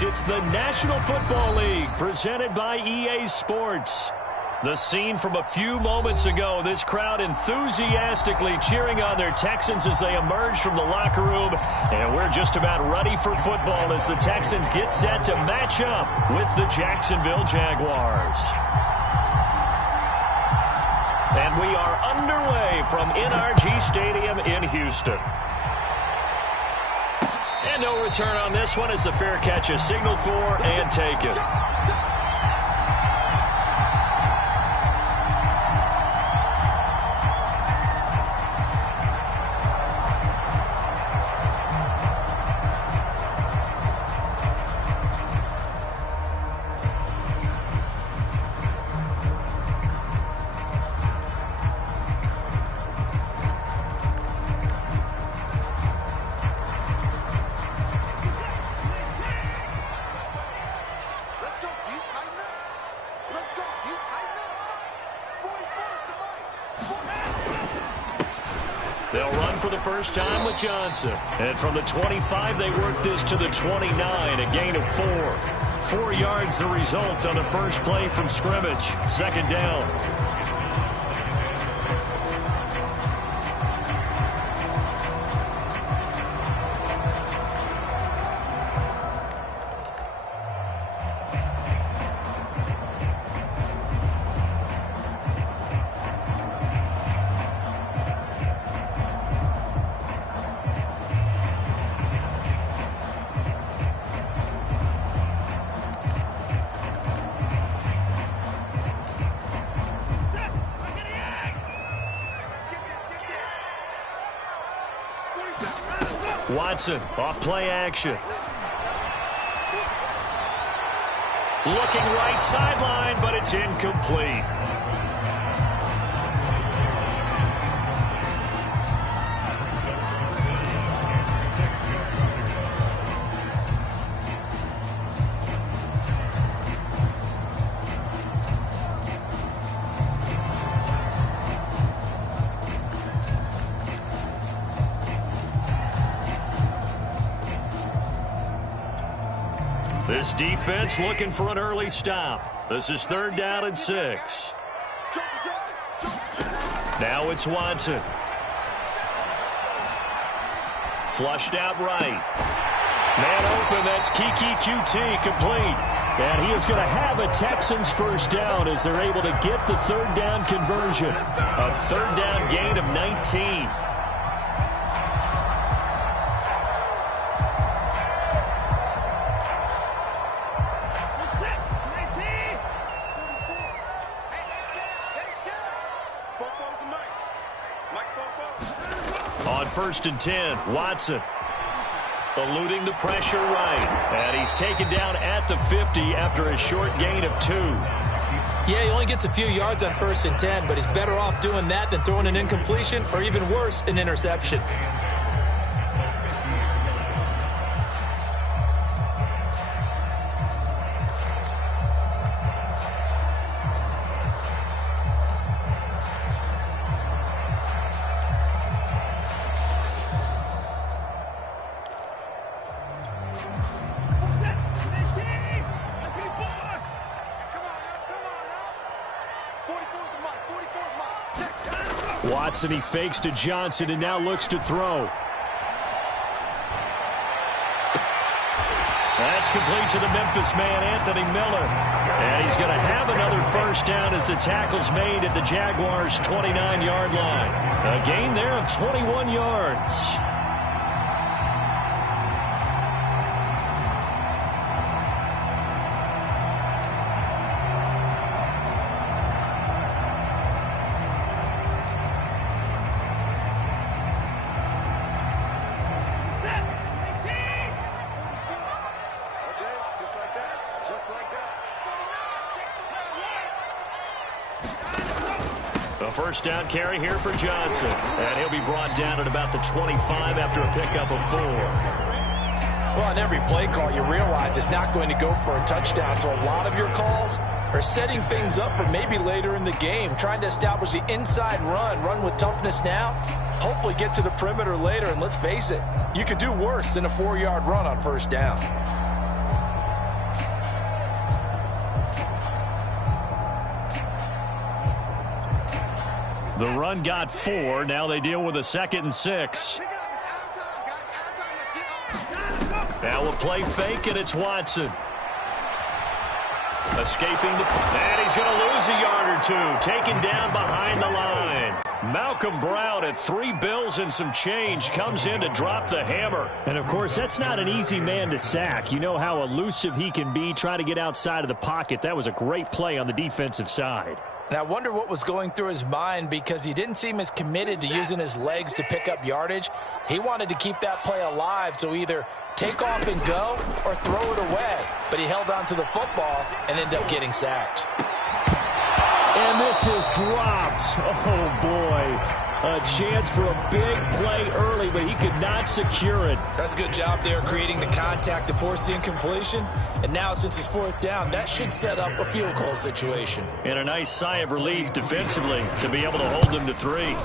It's the National Football League presented by EA Sports. The scene from a few moments ago, this crowd enthusiastically cheering on their Texans as they emerge from the locker room. And we're just about ready for football as the Texans get set to match up with the Jacksonville Jaguars. And we are underway from NRG Stadium in Houston. And no return on this one as the fair catch is signaled for and taken. They'll run for the first time with Johnson. And from the 25, they work this to the 29, a gain of 4. 4 yards the result on the first play from scrimmage. Second down. Watson off play action. Looking right sideline, but it's incomplete. This defense looking for an early stop. This is 3rd down and 6. Now it's Watson. Flushed out right. Man open, that's Kiki QT complete. And he is going to have a Texans first down as they're able to get the 3rd down conversion. A 3rd down gain of 19. On 1st and 10, Watson eluding the pressure right. And he's taken down at the 50 after a short gain of 2. Yeah, he only gets a few yards on 1st and 10, but he's better off doing that than throwing an incompletion or even worse, an interception. Watson, he fakes to Johnson and now looks to throw. That's complete to the Memphis man, Anthony Miller. And he's going to have another first down as the tackle's made at the Jaguars' 29-yard line. A gain there of 21 yards. First down carry here for Johnson. And he'll be brought down at about the 25 after a pickup of 4. Well, on every play call, you realize it's not going to go for a touchdown. So a lot of your calls are setting things up for maybe later in the game, trying to establish the inside run with toughness now, hopefully get to the perimeter later. And let's face it, you could do worse than a 4-yard run on 1st down. The run got 4. Now they deal with a 2nd and 6. Now a play fake, and it's Watson. Escaping the... And he's going to lose a yard or 2. Taken down behind the line. Malcolm Brown at 3 bills and some change comes in to drop the hammer. And, of course, that's not an easy man to sack. You know how elusive he can be trying to get outside of the pocket. That was a great play on the defensive side. And I wonder what was going through his mind, because he didn't seem as committed to using his legs to pick up yardage. He wanted to keep that play alive, so either take off and go or throw it away. But he held on to the football and ended up getting sacked. And this is dropped. Oh, boy. A chance for a big play early, but he could not secure it. That's a good job there, creating the contact to force the incompletion. And now, since it's 4th down, that should set up a field goal situation. And a nice sigh of relief defensively to be able to hold them to 3.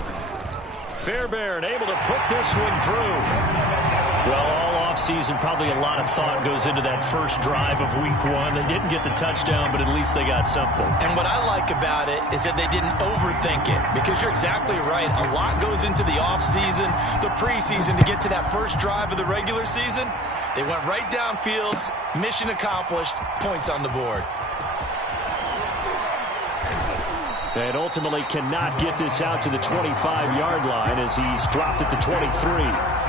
Fairbairn able to put this one through. Well, all offseason, probably a lot of thought goes into that first drive of week 1. They didn't get the touchdown, but at least they got something. And what I like about it is that they didn't overthink it, because you're exactly right. A lot goes into the offseason, the preseason, to get to that first drive of the regular season. They went right downfield, mission accomplished, points on the board. And ultimately cannot get this out to the 25-yard line as he's dropped at the 23.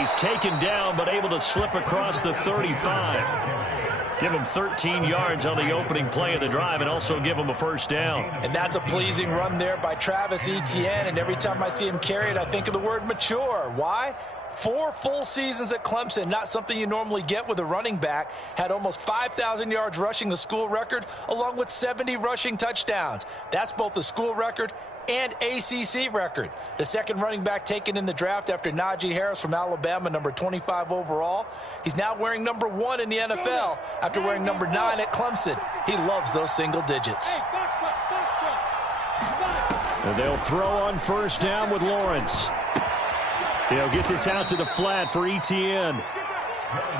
He's taken down, but able to slip across the 35. Give him 13 yards on the opening play of the drive and also give him a first down. And that's a pleasing run there by Travis Etienne. And every time I see him carry it, I think of the word mature. Why? 4 full seasons at Clemson, not something you normally get with a running back. Had almost 5,000 yards rushing, the school record, along with 70 rushing touchdowns. That's both the school record and ACC record. The second running back taken in the draft after Najee Harris from Alabama, number 25 overall. He's now wearing number 1 in the NFL after wearing number 9 at Clemson. He loves those single digits. And they'll throw on first down with Lawrence. He'll get this out to the flat for Etienne.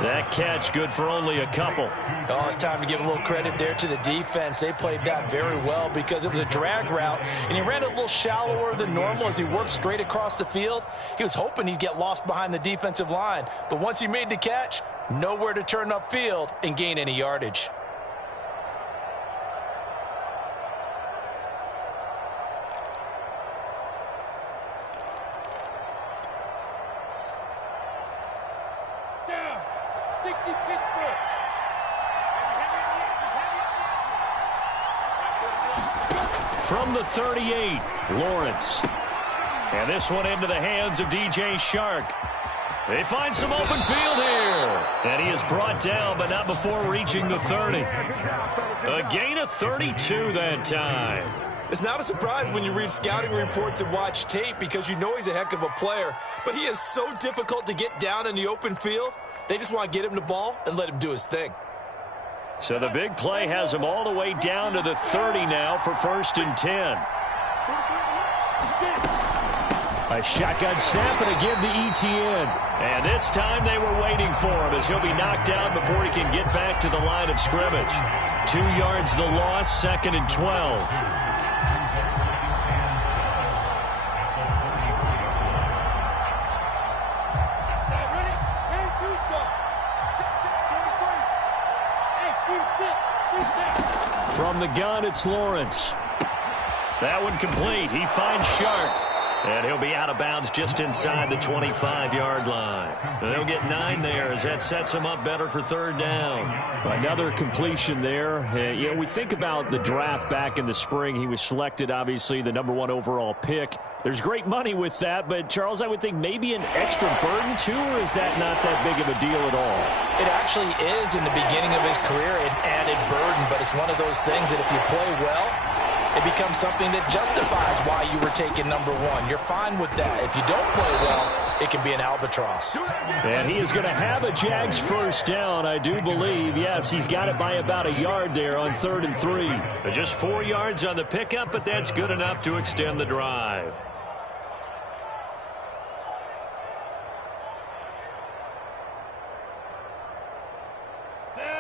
That catch good for only a couple. Oh, it's time to give a little credit there to the defense. They played that very well because it was a drag route, and he ran a little shallower than normal as he worked straight across the field. He was hoping he'd get lost behind the defensive line, but once he made the catch, nowhere to turn upfield and gain any yardage. From the 38, Lawrence. And this one into the hands of DJ Shark. They find some open field here. And he is brought down, but not before reaching the 30. A gain of 32 that time. It's not a surprise when you read scouting reports and watch tape, because you know he's a heck of a player. But he is so difficult to get down in the open field. They just want to get him the ball and let him do his thing. So the big play has him all the way down to the 30 now for 1st and 10. A shotgun snap and a give to Etienne. And this time they were waiting for him as he'll be knocked down before he can get back to the line of scrimmage. 2 yards the loss, 2nd and 12. From the gun, it's Lawrence. That one complete. He finds Shark. And he'll be out of bounds just inside the 25-yard line. They'll get 9 there as that sets him up better for third down. Another completion there. We think about the draft back in the spring. He was selected, obviously, the #1 overall pick. There's great money with that, but, Charles, I would think maybe an extra burden, too, or is that not that big of a deal at all? It actually is in the beginning of his career an added burden, but it's one of those things that if you play well, it becomes something that justifies why you were taken #1. You're fine with that. If you don't play well, it can be an albatross. And he is going to have a Jags first down, I do believe. Yes, he's got it by about a yard there on 3rd and 3. Just 4 yards on the pickup, but that's good enough to extend the drive.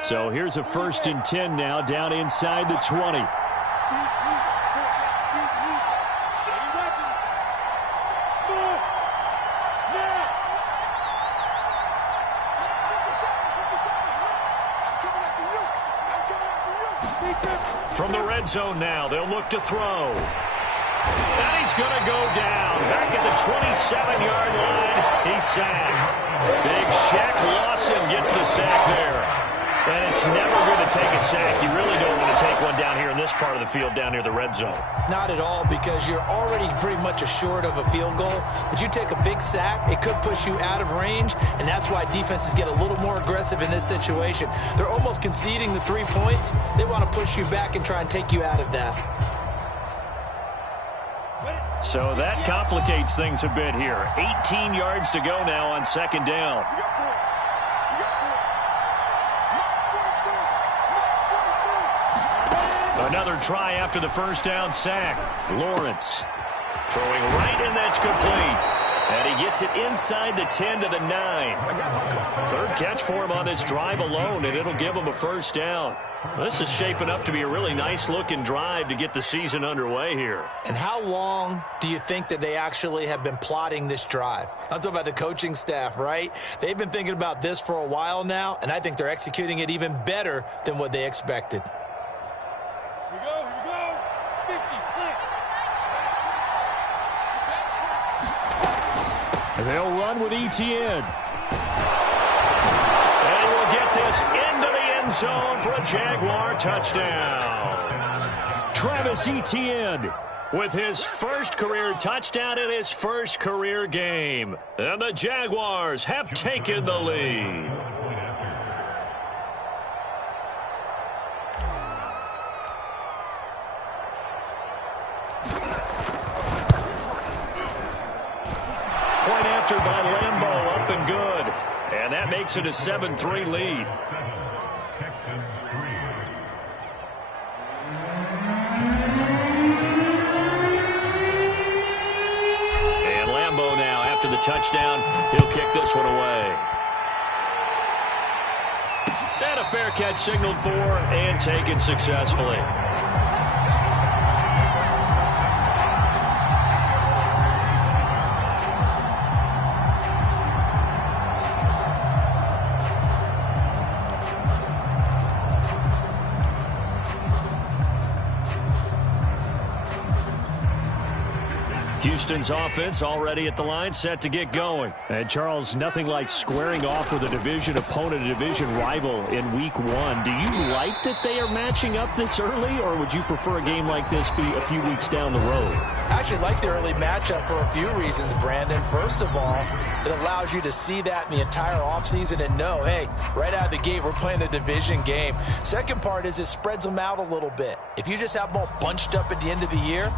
So here's a 1st and 10 now down inside the 20. From the red zone now, they'll look to throw. And he's going to go down. Back at the 27-yard line, he's sacked. Big Shaq Lawson gets the sack there. And it's never going to take a sack. You really don't want to take one down here in this part of the field, down near the red zone. Not at all, because you're already pretty much assured of a field goal. But you take a big sack, it could push you out of range, and that's why defenses get a little more aggressive in this situation. They're almost conceding the 3 points. They want to push you back and try and take you out of that. So that complicates things a bit here. 18 yards to go now on 2nd down. Another try after the first down sack. Lawrence throwing right, and that's complete. And he gets it inside the 10 to the 9. 3rd catch for him on this drive alone, and it'll give him a first down. This is shaping up to be a really nice-looking drive to get the season underway here. And how long do you think that they actually have been plotting this drive? I'm talking about the coaching staff, right? They've been thinking about this for a while now, and I think they're executing it even better than what they expected. They'll run with Etienne. And we'll get this into the end zone for a Jaguar touchdown. Travis Etienne with his first career touchdown in his first career game. And the Jaguars have taken the lead. By Lambeau, up and good. And that makes it a 7-3 lead. And Lambeau now, after the touchdown, he'll kick this one away. And a fair catch signaled for and taken successfully. Houston's offense already at the line, set to get going. And, Charles, nothing like squaring off with a division opponent, a division rival in Week 1. Do you like that they are matching up this early, or would you prefer a game like this be a few weeks down the road? I actually like the early matchup for a few reasons, Brandon. First of all, it allows you to see that in the entire offseason and know, hey, right out of the gate, we're playing a division game. Second part is it spreads them out a little bit. If you just have them all bunched up at the end of the year,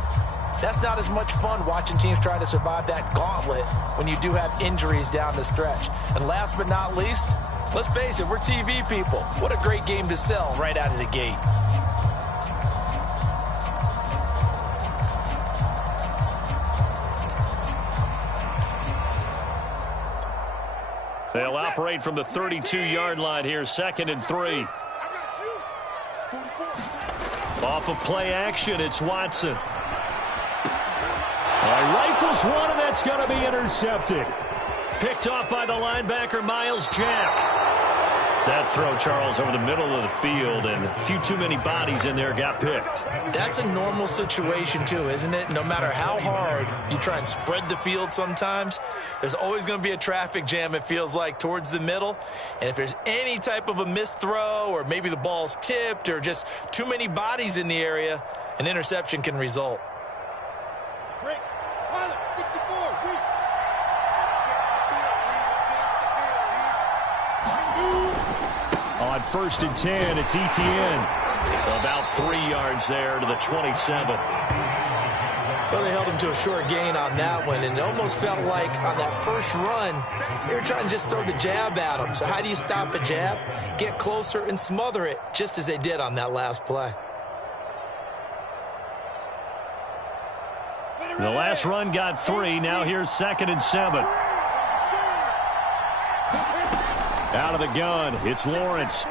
that's not as much fun watching teams try to survive that gauntlet when you do have injuries down the stretch. And last but not least, let's face it, we're TV people. What a great game to sell right out of the gate. They'll operate from the 32-yard line here, 2nd and 3. Off of play action, it's Watson. Rifles one, and that's going to be intercepted. Picked off by the linebacker, Miles Jack. That throw, Charles, over the middle of the field, and a few too many bodies in there got picked. That's a normal situation, too, isn't it? No matter how hard you try and spread the field sometimes, there's always going to be a traffic jam, it feels like, towards the middle. And if there's any type of a missed throw or maybe the ball's tipped or just too many bodies in the area, an interception can result. On 1st and 10, it's Etienne. About 3 yards there to the 27. Well, they held him to a short gain on that one, and it almost felt like on that first run, they were trying to just throw the jab at him. So how do you stop a jab? Get closer and smother it, just as they did on that last play. The last run got 3. Now here's 2nd and 7. Out of the gun, it's Lawrence.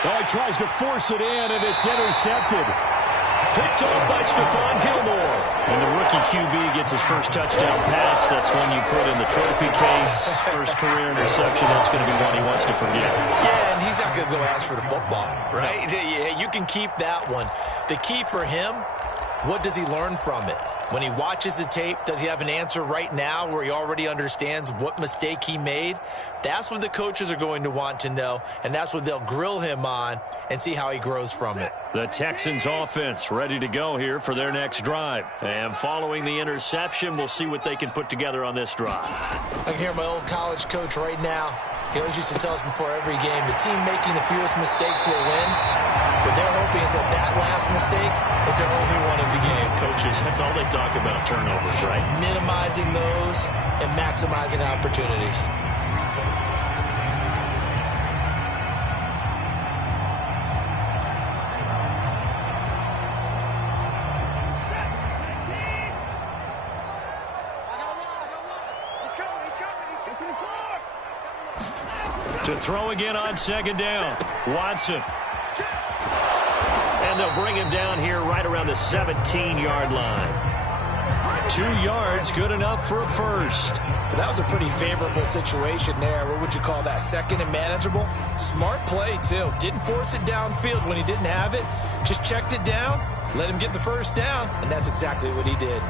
Oh, he tries to force it in, and it's intercepted. Picked off by Stephon Gilmore. And the rookie QB gets his first touchdown pass. That's one you put in the trophy case. First career interception, that's going to be one he wants to forget. Yeah, and he's not going to go ask for the football, right? Yeah, you can keep that one. The key for him, what does he learn from it? When he watches the tape, does he have an answer right now where he already understands what mistake he made? That's what the coaches are going to want to know, and that's what they'll grill him on and see how he grows from it. The Texans offense ready to go here for their next drive. And following the interception, we'll see what they can put together on this drive. I can hear my old college coach right now. He always used to tell us before every game, the team making the fewest mistakes will win. What they're hoping is that last mistake is their only one of the game. Coaches, that's all they talk about, turnovers, right? Minimizing those and maximizing opportunities. To throw again on 2nd down. Watson. And they'll bring him down here right around the 17-yard line. 2 yards, good enough for a first. That was a pretty favorable situation there. What would you call that? 2nd and manageable? Smart play, too. Didn't force it downfield when he didn't have it. Just checked it down, let him get the first down, and that's exactly what he did.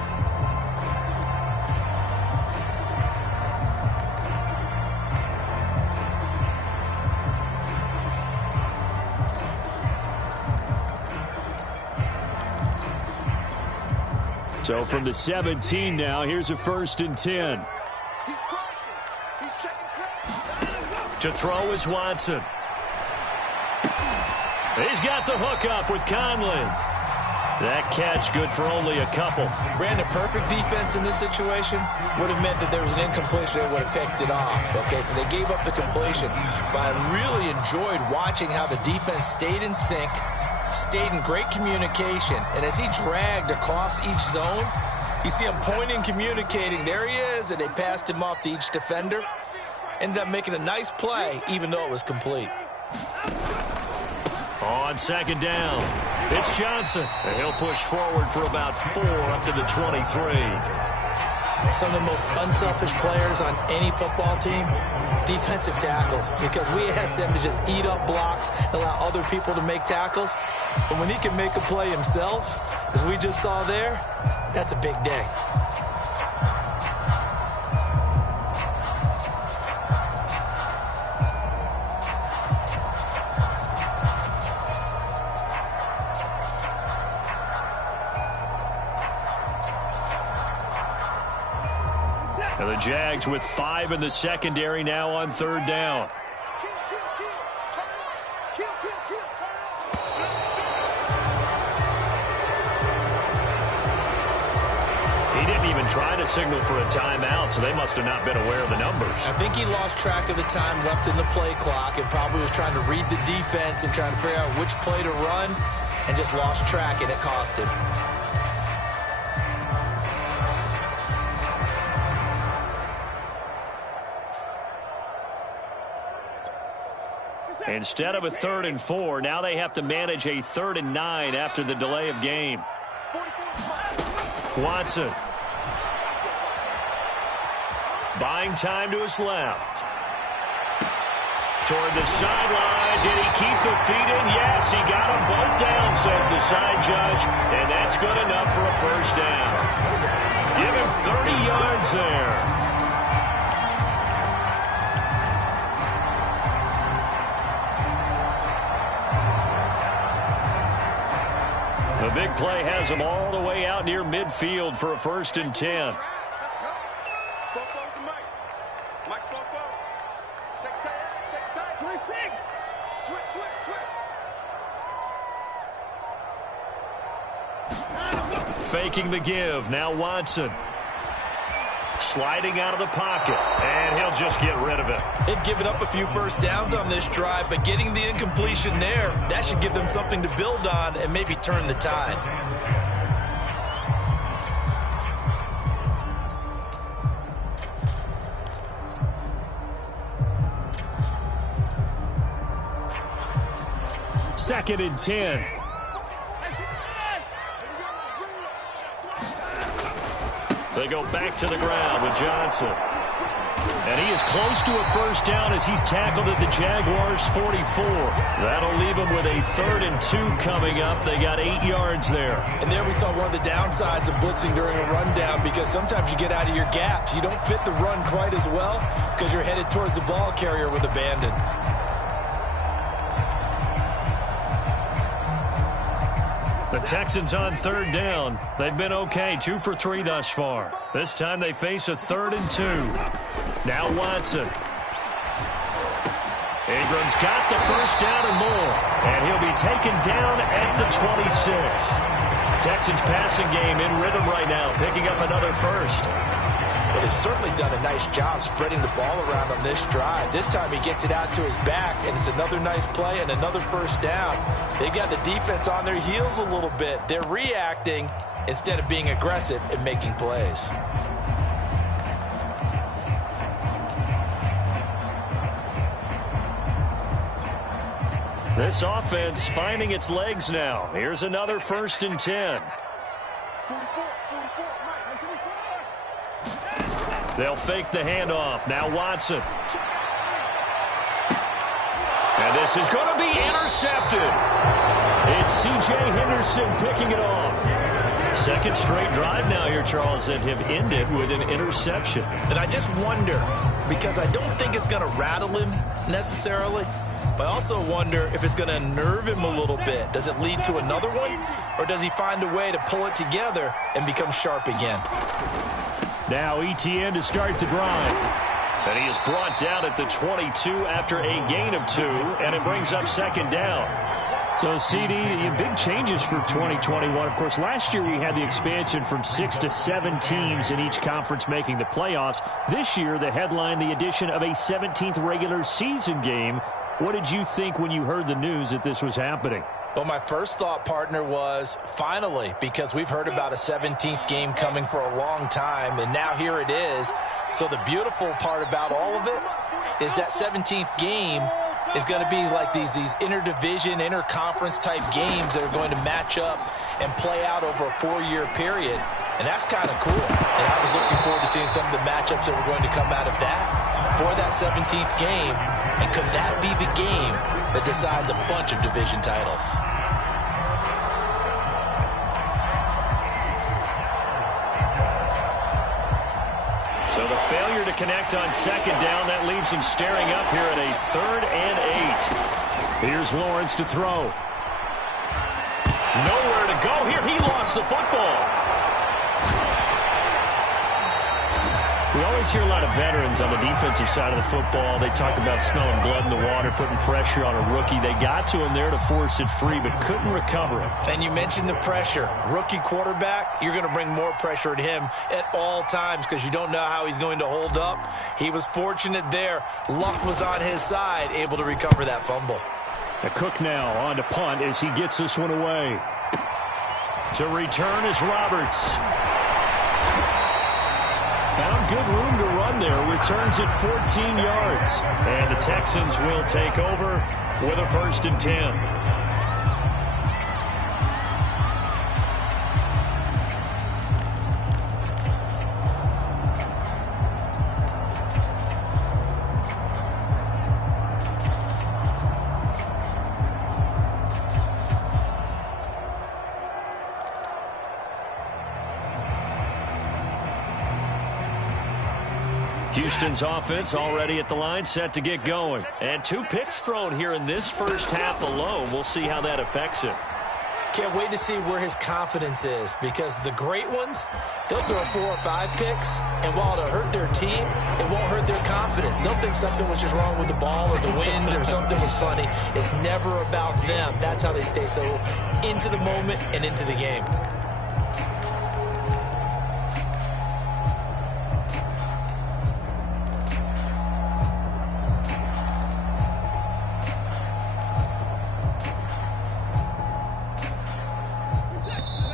So from the 17 now, here's a 1st and 10. To throw is Watson. He's got the hook up with Conley. That catch good for only a couple. Brandon, perfect defense in this situation would have meant that there was an incompletion. They would have picked it off. Okay, so they gave up the completion. But I really enjoyed watching how the defense stayed in sync, stayed in great communication, and as he dragged across each zone, you see him pointing, communicating. There he is, and they passed him off to each defender. Ended up making a nice play, even though it was complete. On 2nd down, it's Johnson. And he'll push forward for about 4 up to the 23. Some of the most unselfish players on any football team, defensive tackles, because we ask them to just eat up blocks and allow other people to make tackles. But when he can make a play himself, as we just saw there, that's a big day. And the Jags with 5 in the secondary now on 3rd down. He didn't even try to signal for a timeout, so they must have not been aware of the numbers. I think he lost track of the time left in the play clock and probably was trying to read the defense and trying to figure out which play to run and just lost track, and it cost him. Instead of a 3rd and 4, now they have to manage a 3rd and 9 after the delay of game. Watson. Buying time to his left. Toward the sideline. Did he keep the feet in? Yes, he got them both down, says the side judge. And that's good enough for a first down. Give him 30 yards there. The big play has him all the way out near midfield for a 1st and 10. Faking the give. Now Watson. Sliding out of the pocket. And he'll just get rid of it. They've given up a few first downs on this drive, but getting the incompletion there, that should give them something to build on and maybe turn the tide. Second and 10. They go back to the ground with Johnson. And he is close to a first down as he's tackled at the Jaguars' 44. That'll leave him with a 3rd and 2 coming up. They got 8 yards there. And there we saw one of the downsides of blitzing during a rundown, because sometimes you get out of your gaps. You don't fit the run quite as well because you're headed towards the ball carrier with abandon. The Texans on 3rd down. They've been okay, 2 for 3 thus far. This time they face a 3rd and 2. Now Watson. Ingram's got the first down and more, and he'll be taken down at the 26. Texans passing game in rhythm right now, picking up another first. Well, they've certainly done a nice job spreading the ball around on this drive. This time he gets it out to his back, and it's another nice play and another first down. They've got the defense on their heels a little bit. They're reacting instead of being aggressive and making plays. This offense finding its legs now. Here's another 1st and 10. They'll fake the handoff. Now Watson. And this is going to be intercepted. It's C.J. Henderson picking it off. Second straight drive now here, Charles, that have ended with an interception. And I just wonder, because I don't think it's going to rattle him necessarily, but I also wonder if it's going to unnerve him a little bit. Does it lead to another one? Or does he find a way to pull it together and become sharp again? Now Etienne to start the drive. And he is brought down at the 22 after a gain of 2, and it brings up 2nd down. So, CD, big changes for 2021. Of course, last year we had the expansion from 6 to 7 teams in each conference making the playoffs. This year, the headline, the addition of a 17th regular season game. What did you think when you heard the news that this was happening? Well, my first thought, partner, was finally, because we've heard about a 17th game coming for a long time, and now here it is. So the beautiful part about all of it is that 17th game is going to be like these interdivision, interconference type games that are going to match up and play out over a 4-year period. And that's kind of cool. And I was looking forward to seeing some of the matchups that were going to come out of that for that 17th game. And could that be the game that decides a bunch of division titles? So the failure to connect on 2nd down, that leaves him staring up here at a 3rd and 8. Here's Lawrence to throw. Nowhere to go here. He lost the football. We always hear a lot of veterans on the defensive side of the football. They talk about smelling blood in the water, putting pressure on a rookie. They got to him there to force it free, but couldn't recover it. And you mentioned the pressure. Rookie quarterback, you're going to bring more pressure at him at all times because you don't know how he's going to hold up. He was fortunate there. Luck was on his side, able to recover that fumble. A Cook now on to punt as he gets this one away. To return is Roberts. Found good room to run there. Returns it 14 yards. And the Texans will take over with a 1st and 10. Houston's offense already at the line, set to get going. And 2 picks thrown here in this first half alone. We'll see how that affects him. Can't wait to see where his confidence is, because the great ones, they'll throw 4 or 5 picks, and while it'll hurt their team, it won't hurt their confidence. They'll think something was just wrong with the ball or the wind or something was funny. It's never about them. That's how they stay so into the moment and into the game.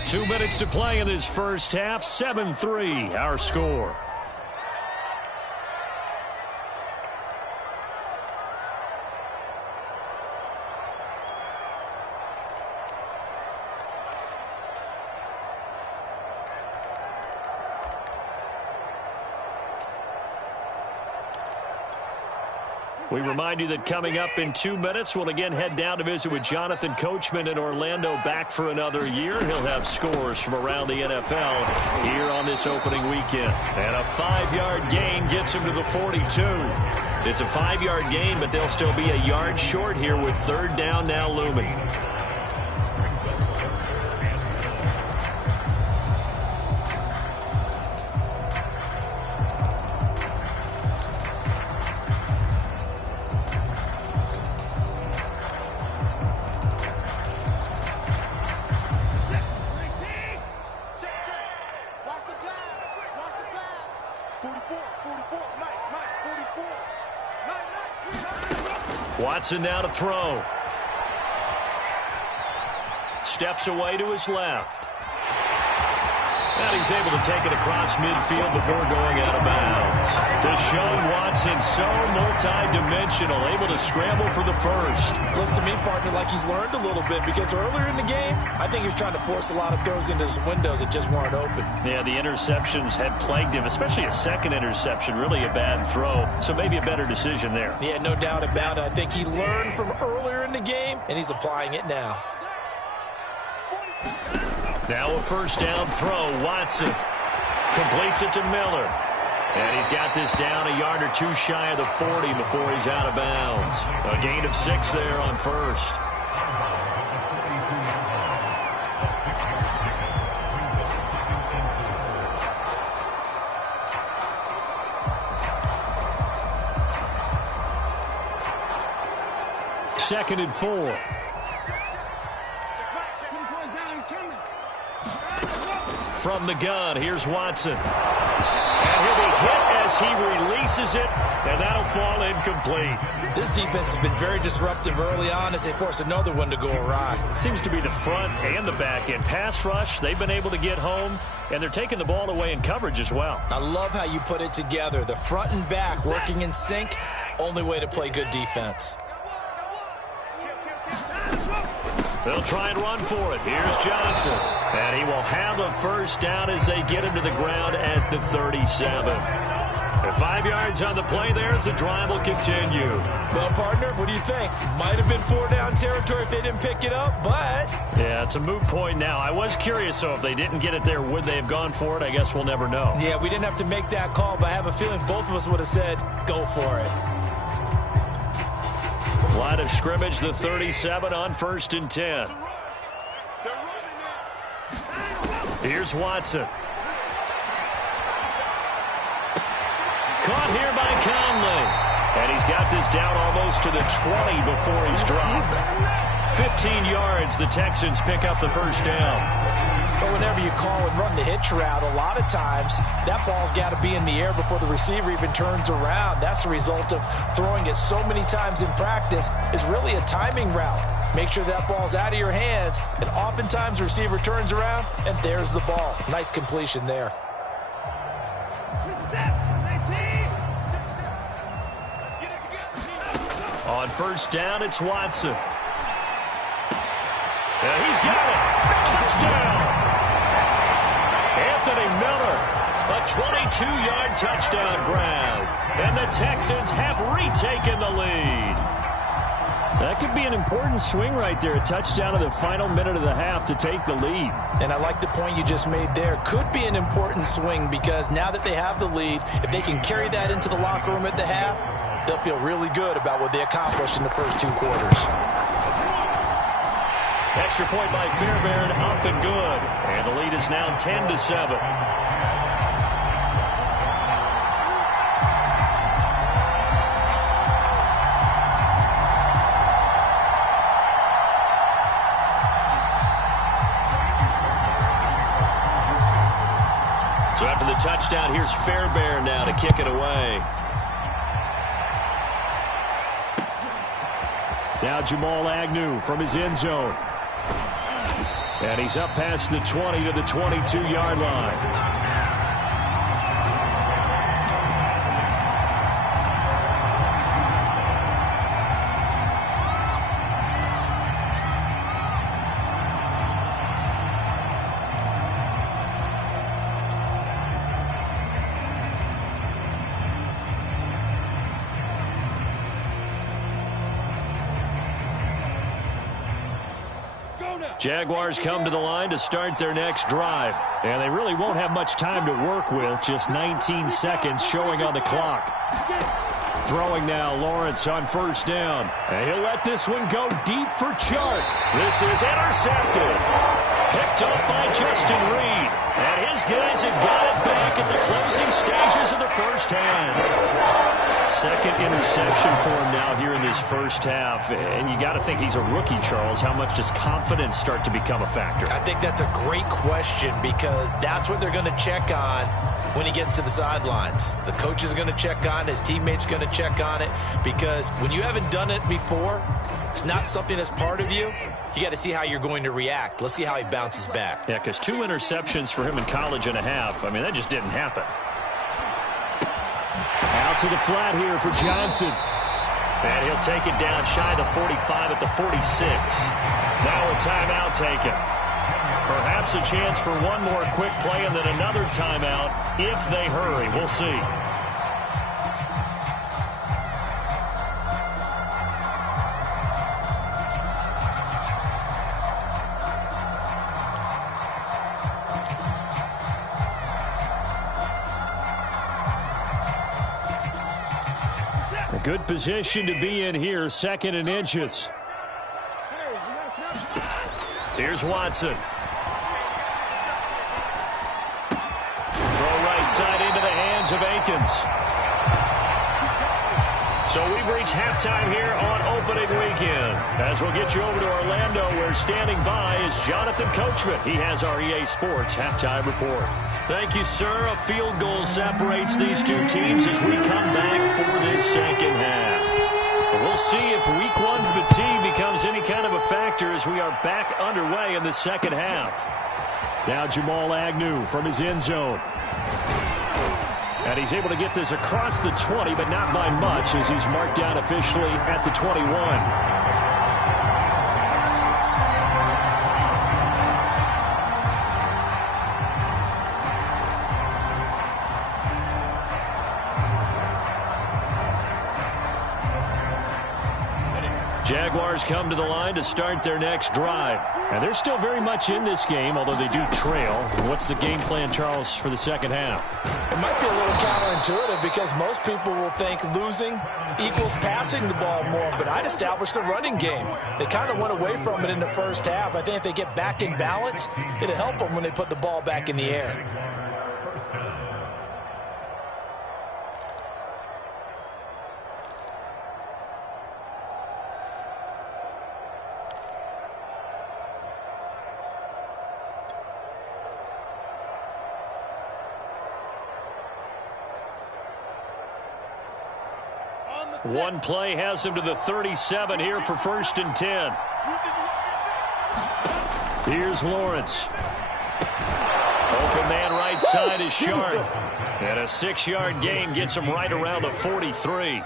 Two minutes to play in this first half. 7-3, our score. We remind you that coming up in 2 minutes, we'll again head down to visit with Jonathan Coachman in Orlando, back for another year. He'll have scores from around the NFL here on this opening weekend. And a 5-yard gain gets him to the 42. It's a 5-yard gain, but they'll still be a yard short here with 3rd down now looming. Watson now to throw. Steps away to his left. And he's able to take it across midfield before going out of bounds. Deshaun Watson, so multi-dimensional, able to scramble for the first. Looks to me, partner, like he's learned a little bit, because earlier in the game, I think he was trying to force a lot of throws into his windows that just weren't open. Yeah, the interceptions had plagued him, especially a second interception, really a bad throw. So maybe a better decision there. Yeah, no doubt about it. I think he learned from earlier in the game, and he's applying it now. Now a first down throw. Watson completes it to Miller. And he's got this down a yard or 2 shy of the 40 before he's out of bounds. A gain of 6 there on first. Second and 4. From the gun, here's Watson. And he'll be hit as he releases it, and that'll fall incomplete. This defense has been very disruptive early on as they force another one to go awry. Seems to be the front and the back end. Pass rush, they've been able to get home, and they're taking the ball away in coverage as well. I love how you put it together. The front and back working in sync, only way to play good defense. They'll try and run for it. Here's Johnson. And he will have a first down as they get him to the ground at the 37. And 5 yards on the play there as the drive will continue. Well, partner, what do you think? Might have been 4-down territory if they didn't pick it up, but... Yeah, it's a moot point now. I was curious, so if they didn't get it there, would they have gone for it? I guess we'll never know. Yeah, we didn't have to make that call, but I have a feeling both of us would have said, go for it. Line of scrimmage, the 37 on 1st and 10. Here's Watson. Caught here by Conley. And he's got this down almost to the 20 before he's dropped. 15 yards, the Texans pick up the first down. But whenever you call and run the hitch route, a lot of times that ball's got to be in the air before the receiver even turns around. That's the result of throwing it so many times in practice. It's really a timing route. Make sure that ball's out of your hands, and oftentimes the receiver turns around, and there's the ball. Nice completion there. On first down, it's Watson. And he's got it. Touchdown. Anthony Miller, a 22-yard touchdown grab. And the Texans have retaken the lead. That could be an important swing right there. A touchdown in the final minute of the half to take the lead. And I like the point you just made there. Could be an important swing because now that they have the lead, if they can carry that into the locker room at the half, they'll feel really good about what they accomplished in the first 2 quarters. Extra point by Fairbairn, up and good. And the lead is now 10-7. So after the touchdown, here's Fairbairn now to kick it away. Now Jamal Agnew from his end zone. And he's up past the 20 to the 22-yard line. Jaguars come to the line to start their next drive. And they really won't have much time to work with. Just 19 seconds showing on the clock. Throwing now, Lawrence on first down. And he'll let this one go deep for Chark. This is intercepted. Picked up by Justin Reed. And his guys have got it back at the closing stages of the first half. Second interception for him now here in this first half. And you got to think he's a rookie, Charles. How much does confidence start to become a factor? I think that's a great question because that's what they're going to check on when he gets to the sidelines. The coach is going to check on it. His teammates going to check on it because when you haven't done it before, it's not something that's part of you. You got to see how you're going to react. Let's see how he bounces back. Yeah, because 2 interceptions for him in college and a half. I mean, that just didn't happen. Out to the flat here for Johnson. And he'll take it down shy of the 45 at the 46. Now a timeout taken. Perhaps a chance for one more quick play and then another timeout if they hurry. We'll see. Good position to be in here, 2nd and inches. Here's Watson. Throw right side into the hands of Akins. So we've reached halftime here on opening weekend. As we'll get you over to Orlando, where standing by is Jonathan Coachman. He has our EA Sports halftime report. Thank you, sir. A field goal separates these two teams as we come back for this second half. We'll see if week 1 fatigue becomes any kind of a factor as we are back underway in the second half. Now Jamal Agnew from his end zone. And he's able to get this across the 20, but not by much as he's marked down officially at the 21. Jaguars come to the line to start their next drive. And they're still very much in this game, although they do trail. What's the game plan, Charles, for the second half? It might be a little counterintuitive because most people will think losing equals passing the ball more, but I'd establish the running game. They kind of went away from it in the first half. I think if they get back in balance, it'll help them when they put the ball back in the air. One play has him to the 37 here for 1st and 10. Here's Lawrence. Open man right side is Sharp. And a 6-yard gain gets him right around the 43.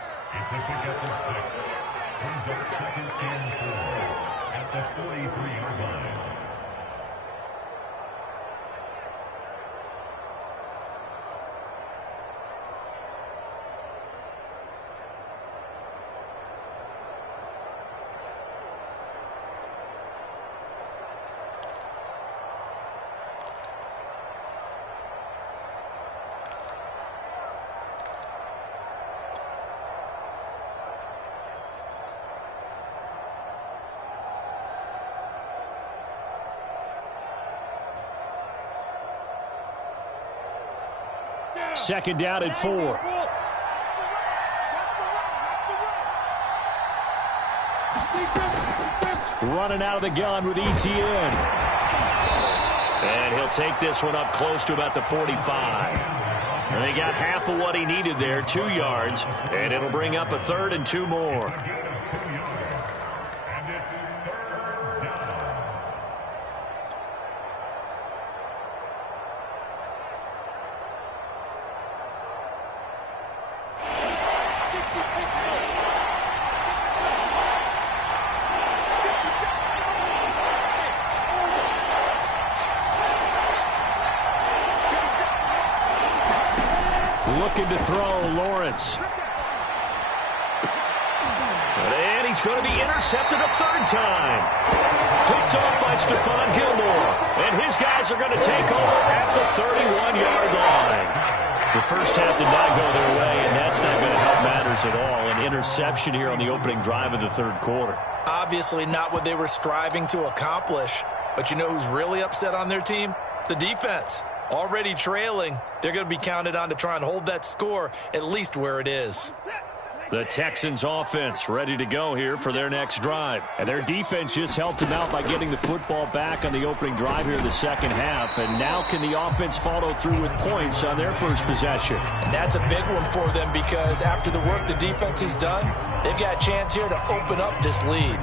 Second down and 4. Running out of the gun with ETN. And he'll take this one up close to about the 45. And they got half of what he needed there, 2 yards. And it'll bring up a 3rd and 2 more. Looking to throw, Lawrence. And he's going to be intercepted a 3rd time. Picked off by Stephon Gilmore. And his guys are going to take over at the 31-yard line. The first half did not go their way, and that's not going to help matters at all. An interception here on the opening drive of the 3rd quarter. Obviously not what they were striving to accomplish. But you know who's really upset on their team? The defense. Already trailing, they're going to be counted on to try and hold that score at least where it is. The Texans offense ready to go here for their next drive. And their defense just helped them out by getting the football back on the opening drive here in the second half. And now can the offense follow through with points on their first possession? And that's a big one for them because after the work the defense has done, they've got a chance here to open up this lead.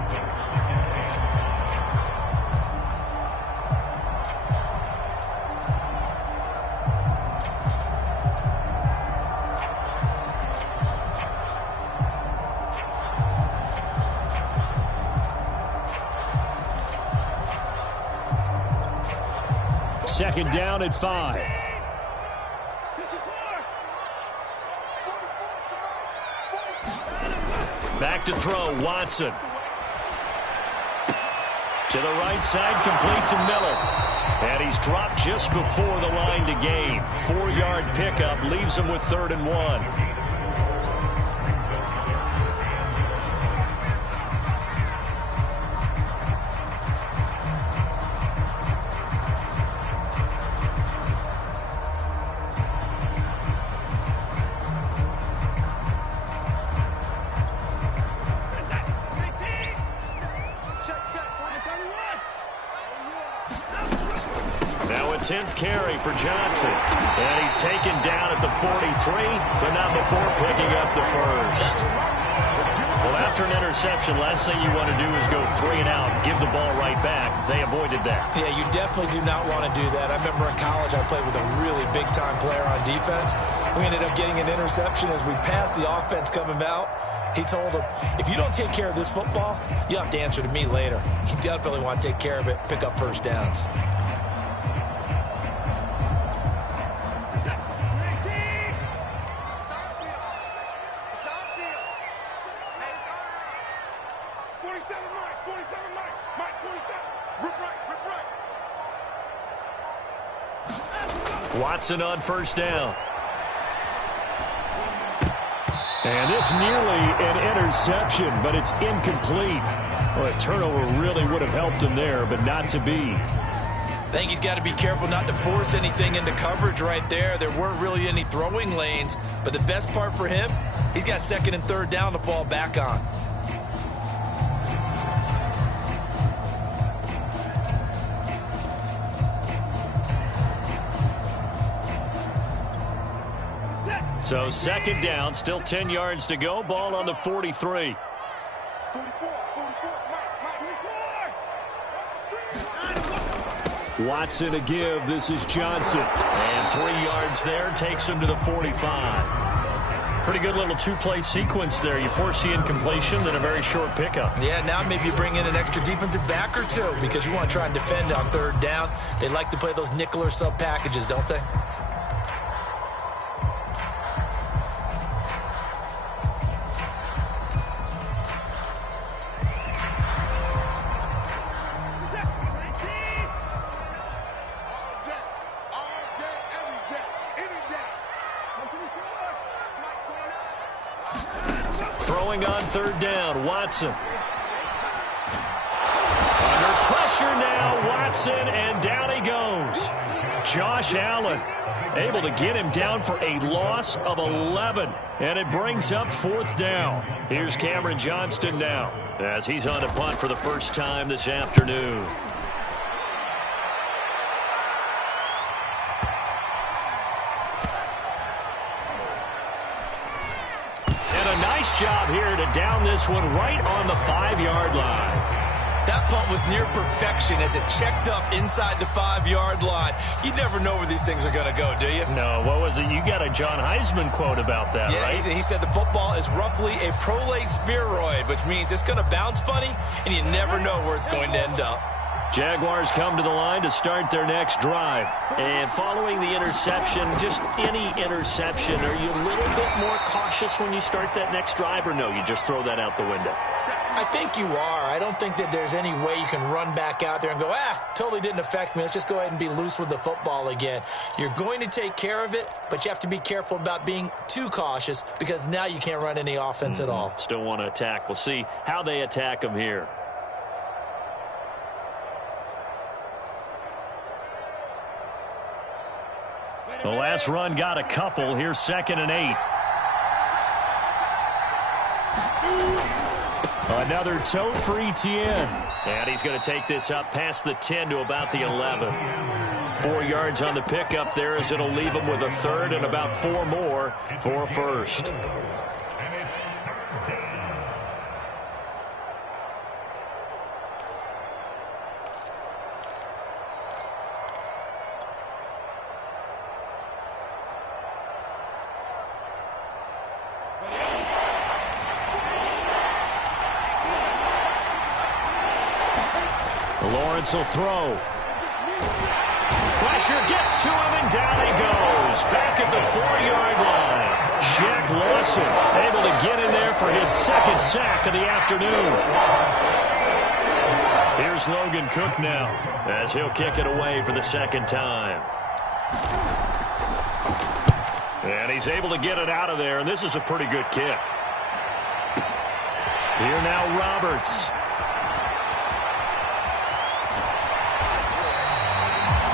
Second down and 5. Back to throw, Watson. To the right side, complete to Miller. And he's dropped just before the line to gain. 4-yard pickup leaves him with 3rd and 1. Now a 10th carry for Johnson. And he's taken down at the 43, but not before picking up the first. Well, after an interception, last thing you want to do is go 3 and out and give the ball right back. They avoided that. Yeah, you definitely do not want to do that. I remember in college I played with a really big-time player on defense. We ended up getting an interception as we passed the offense coming out. He told him, if you don't take care of this football, you have to answer to me later. You definitely want to take care of it, pick up first downs. Watson on first down. And this nearly an interception, but it's incomplete. Well, a turnover really would have helped him there, but not to be. I think he's got to be careful not to force anything into coverage right there. There weren't really any throwing lanes, but the best part for him, he's got 2nd and 3rd down to fall back on. So 2nd down, still 10 yards to go. Ball on the 43. Watson a give. This is Johnson. And 3 yards there takes him to the 45. Pretty good little 2-play sequence there. You force the incompletion, then a very short pickup. Yeah, now maybe you bring in an extra defensive back or 2 because you want to try and defend on 3rd down. They like to play those nickel or sub packages, don't they? Throwing on 3rd down, Watson. Under pressure now, Watson, and down he goes. Josh Allen able to get him down for a loss of 11. And it brings up 4th down. Here's Cameron Johnston now as he's on to punt for the first time this afternoon. And a nice job here to down this one right on the 5-yard line. That punt was near perfection as it checked up inside the 5-yard line. You never know where these things are going to go, do you? No, what was it? You got a John Heisman quote about that, right? He said the football is roughly a prolate spheroid, which means it's going to bounce funny, and you never know where it's going to end up. Jaguars come to the line to start their next drive. And following the interception, just any interception, are you a little bit more cautious when you start that next drive, or no, you just throw that out the window? I think you are. I don't think that there's any way you can run back out there and go, totally didn't affect me. Let's just go ahead and be loose with the football again. You're going to take care of it, but you have to be careful about being too cautious because now you can't run any offense at all. Still want to attack. We'll see how they attack them here. The last run got a couple. Here's 2nd and 8. Another tote for Etienne. And he's going to take this up past the 10 to about the 11. 4 yards on the pickup there as it'll leave him with a 3rd and about 4 more for a 1st. Lawrence will throw. Pressure gets to him, and down he goes. Back at the 4-yard line. Jack Lawson able to get in there for his 2nd sack of the afternoon. Here's Logan Cook now as he'll kick it away for the 2nd time. And he's able to get it out of there, and this is a pretty good kick. Here now Roberts.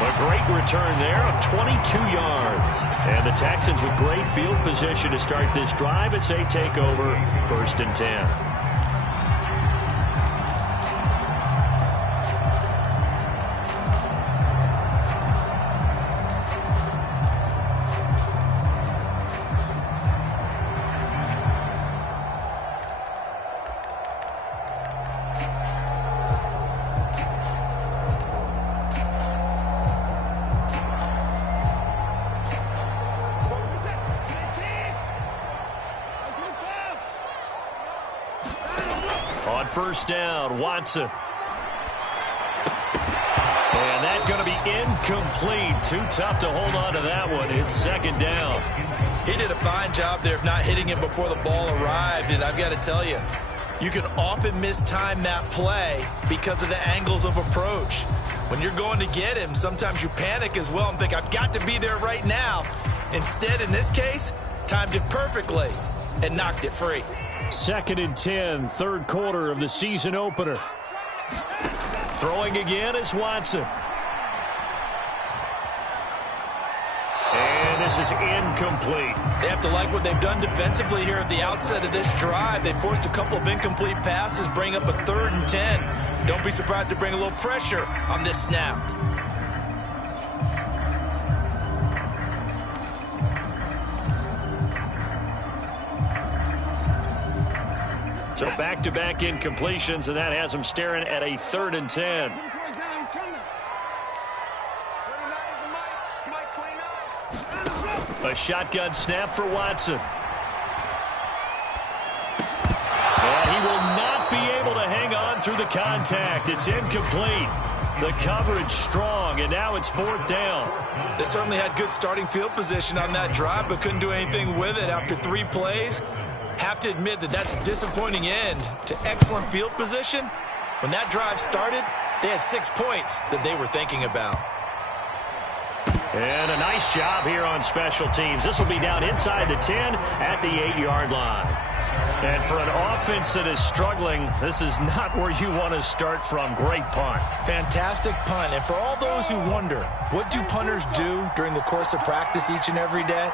A great return there of 22 yards. And the Texans with great field position to start this drive as they take over 1st and 10. On 1st down, Watson. And that's going to be incomplete. Too tough to hold on to that one. It's 2nd down. He did a fine job there of not hitting it before the ball arrived, and I've got to tell you, you can often mistime that play because of the angles of approach. When you're going to get him, sometimes you panic as well and think, I've got to be there right now. Instead, in this case, timed it perfectly and knocked it free. 2nd and 10, 3rd quarter of the season opener. Throwing again is Watson. And this is incomplete. They have to like what they've done defensively here at the outset of this drive. They forced a couple of incomplete passes, bring up a 3rd and 10. Don't be surprised to bring a little pressure on this snap. So back-to-back incompletions, and that has him staring at a 3rd and 10. A shotgun snap for Watson. And he will not be able to hang on through the contact. It's incomplete. The coverage strong, and now it's 4th down. They certainly had good starting field position on that drive, but couldn't do anything with it after 3 plays. Have to admit that that's a disappointing end to excellent field position. When that drive started, they had 6 points that they were thinking about. And a nice job here on special teams. This will be down inside the 10 at the 8-yard line. And for an offense that is struggling, this is not where you want to start from. Great punt. Fantastic punt. And for all those who wonder, what do punters do during the course of practice each and every day?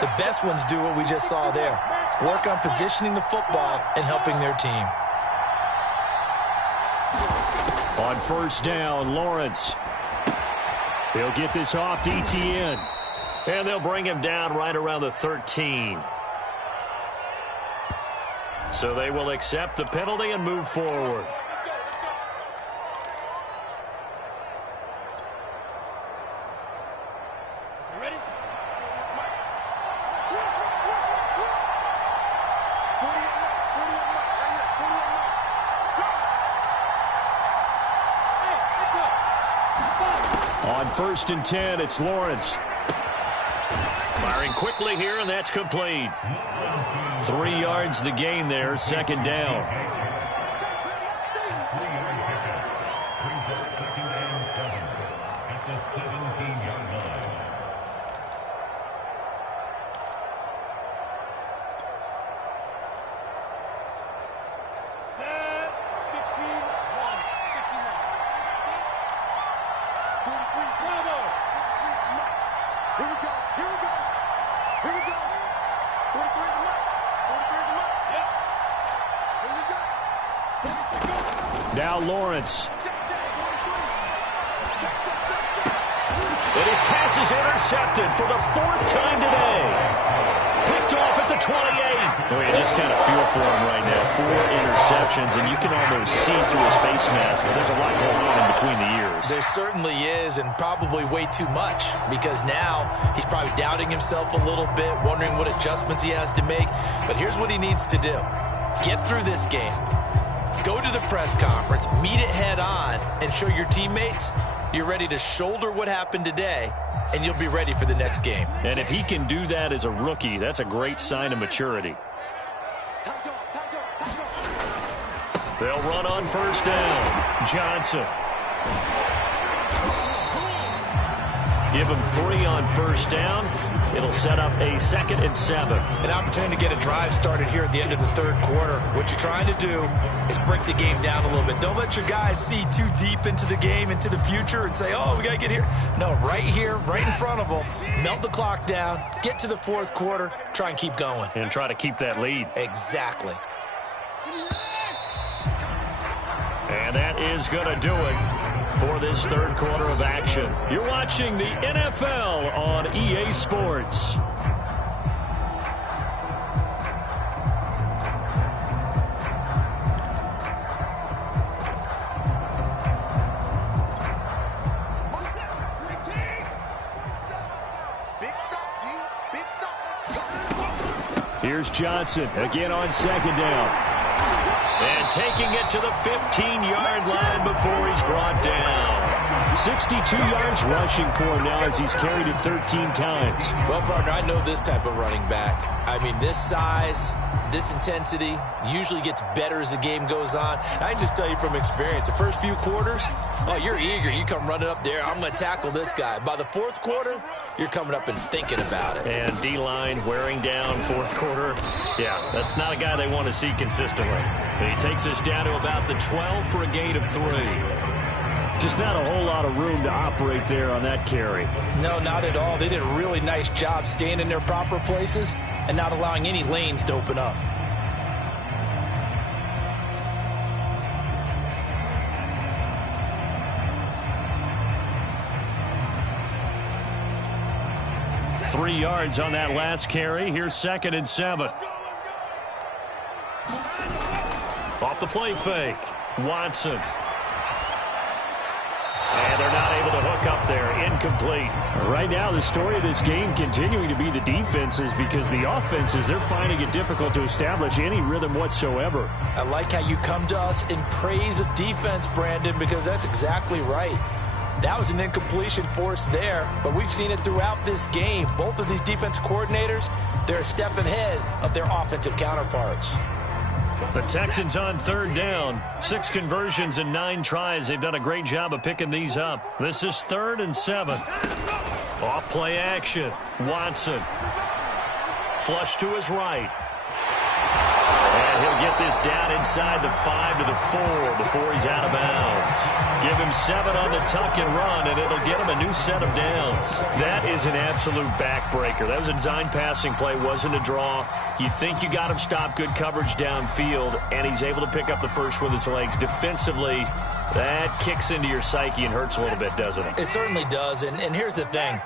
The best ones do what we just saw there. Work on positioning the football and helping their team. On first down, Lawrence. He'll get this off to ETN. And they'll bring him down right around the 13. So they will accept the penalty and move forward. Ready? On first and 10, it's Lawrence. Firing quickly here, and that's complete. 3 yards the gain there, second down. Set. 15-1. 15-1. 43 Bravo. Here we go. Here we go. Here we go. 43 the mark. 43 the mark. Yep. Here we go. 46 go. Now Lawrence. Check, check. 43. Check, check, check, check. And his pass is intercepted for the 4th time today. Picked off at the 28. Oh, you just kind of feel for him right now. 4 interceptions, and you can almost see through his face mask. There's a lot going on in between the ears. There certainly is, and probably way too much, because now he's probably doubting himself a little bit, wondering what adjustments he has to make. But here's what he needs to do. Get through this game. Go to the press conference, meet it head on, and show your teammates you're ready to shoulder what happened today, and you'll be ready for the next game. And if he can do that as a rookie, that's a great sign of maturity. They'll run on first down. Johnson. Give him 3 on first down. It'll set up a 2nd and 7. An opportunity to get a drive started here at the end of the 3rd quarter. What you're trying to do is break the game down a little bit. Don't let your guys see too deep into the game, into the future, and say, oh, we got to get here. No, right here, right in front of them. Melt the clock down, get to the 4th quarter, try and keep going. And try to keep that lead. Exactly. And that is going to do it for this 3rd quarter of action. You're watching the NFL on EA Sports. Here's Johnson again on 2nd down. And taking it to the 15-yard line before he's brought down. 62 yards rushing for him now as he's carried it 13 times. Well, partner, I know this type of running back. I mean, this size, this intensity usually gets better as the game goes on. I can just tell you from experience, the first few quarters, oh, you're eager. You come running up there, I'm going to tackle this guy. By the 4th quarter, you're coming up and thinking about it. And D-line wearing down 4th quarter. Yeah, that's not a guy they want to see consistently. He takes us down to about the 12 for a gain of 3. Just not a whole lot of room to operate there on that carry. No, not at all. They did a really nice job staying in their proper places and not allowing any lanes to open up. Three yards on that last carry. Here's 2nd and 7. Off the play fake. Watson. And they're not able to hook up there. Incomplete. Right now, the story of this game continuing to be the defenses, because the offenses, they're finding it difficult to establish any rhythm whatsoever. I like how you come to us in praise of defense, Brandon, because that's exactly right. That was an incompletion forced there, but we've seen it throughout this game. Both of these defense coordinators, they're a step ahead of their offensive counterparts. The Texans on 3rd down. 6 conversions and 9 tries. They've done a great job of picking these up. This is 3rd and 7. Off play action. Watson. Flush to his right. And he'll get this down inside the 5 to the 4 before he's out of bounds. Give him 7 on the tuck and run, and it'll get him a new set of downs. That is an absolute backbreaker. That was a design passing play, wasn't a draw. You think you got him stopped, good coverage downfield, and he's able to pick up the first with his legs. Defensively, that kicks into your psyche and hurts a little bit, doesn't it? It certainly does, and here's the thing.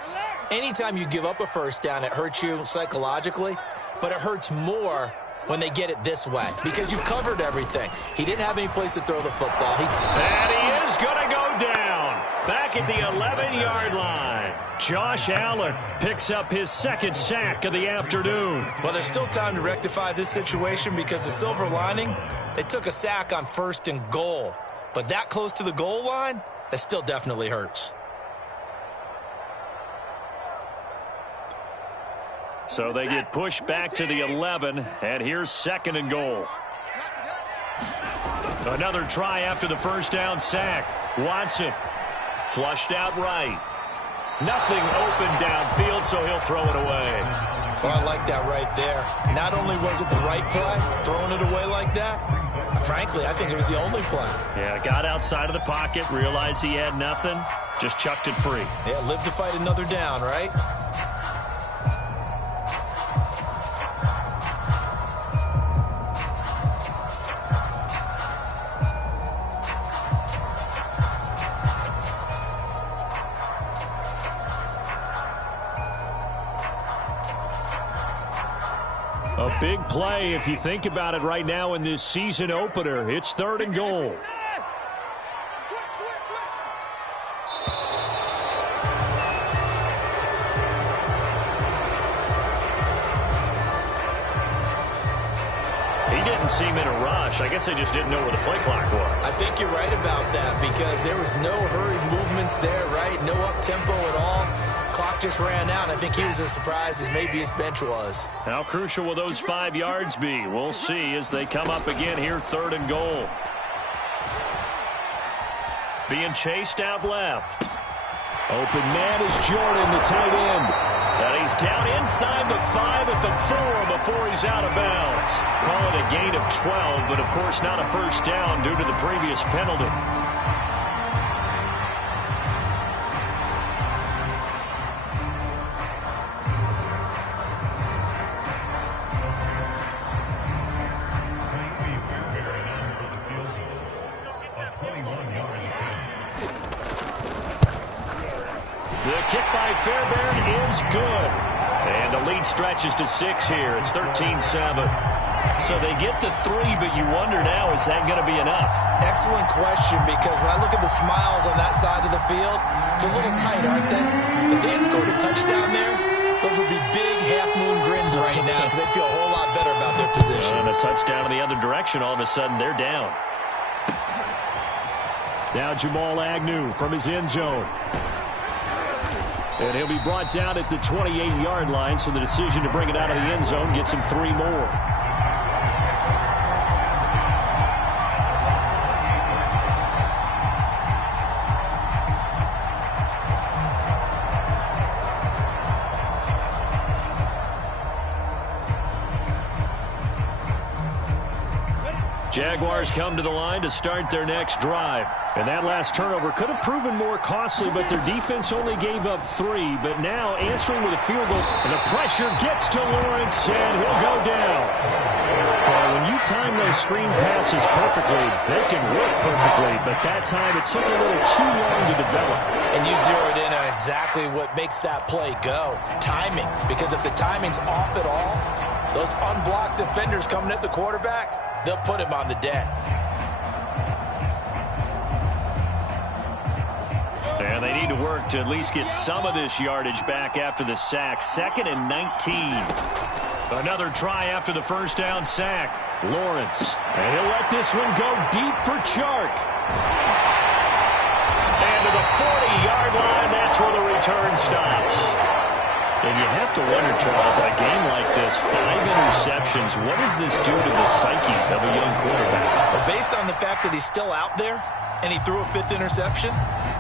Anytime you give up a first down, it hurts you psychologically, but it hurts more when they get it this way because you've covered everything. He didn't have any place to throw the football. And he is going to go down back at the 11-yard line. Josh Allen picks up his second sack of the afternoon. Well, there's still time to rectify this situation because the silver lining, they took a sack on 1st and goal. But that close to the goal line, that still definitely hurts. So they get pushed back to the 11, and here's 2nd and goal. Another try after the first down sack. Watson flushed out right. Nothing open downfield, so he'll throw it away. Well, I like that right there. Not only was it the right play, throwing it away like that, frankly, I think it was the only play. Yeah, got outside of the pocket, realized he had nothing, just chucked it free. Yeah, live to fight another down, right? A big play if you think about it right now in this season opener. It's 3rd and goal. He didn't seem in a rush. I guess they just didn't know where the play clock was. I think you're right about that because there was no hurried movements there, right? No up-tempo at all. Clock just ran out. I think he was as surprised as maybe his bench was. How crucial will those 5 yards be? We'll see as they come up again here, 3rd and goal. Being chased out left. Open man is Jordan, the tight end. And he's down inside the 5 at the 4 before he's out of bounds. Call it a gain of 12, but of course not a first down due to the previous penalty. The kick by Fairbairn is good. And the lead stretches to 6 here. It's 13-7. So they get to 3, but you wonder now, is that going to be enough? Excellent question, because when I look at the smiles on that side of the field, it's a little tight, aren't they? If they had scored a touchdown there, those would be big half-moon grins right now because they feel a whole lot better about their position. And a touchdown in the other direction, all of a sudden they're down. Now Jamal Agnew from his end zone. And he'll be brought down at the 28-yard line, so the decision to bring it out of the end zone gets him 3 more. Jaguars come to the line to start their next drive. And that last turnover could have proven more costly, but their defense only gave up 3. But now answering with a field goal, and the pressure gets to Lawrence, and he'll go down. Well, when you time those screen passes perfectly, they can work perfectly. But that time, it took a little too long to develop. And you zeroed in on exactly what makes that play go. Timing. Because if the timing's off at all, those unblocked defenders coming at the quarterback, they'll put him on the deck. And they need to work to at least get some of this yardage back after the sack. 2nd and 19. Another try after the first down sack. Lawrence. And he'll let this one go deep for Chark. And to the 40-yard line, that's where the return stops. And you have to wonder, Charles, in a game like this, 5 interceptions, what does this do to the psyche of a young quarterback? Well, based on the fact that he's still out there and he threw a 5th interception,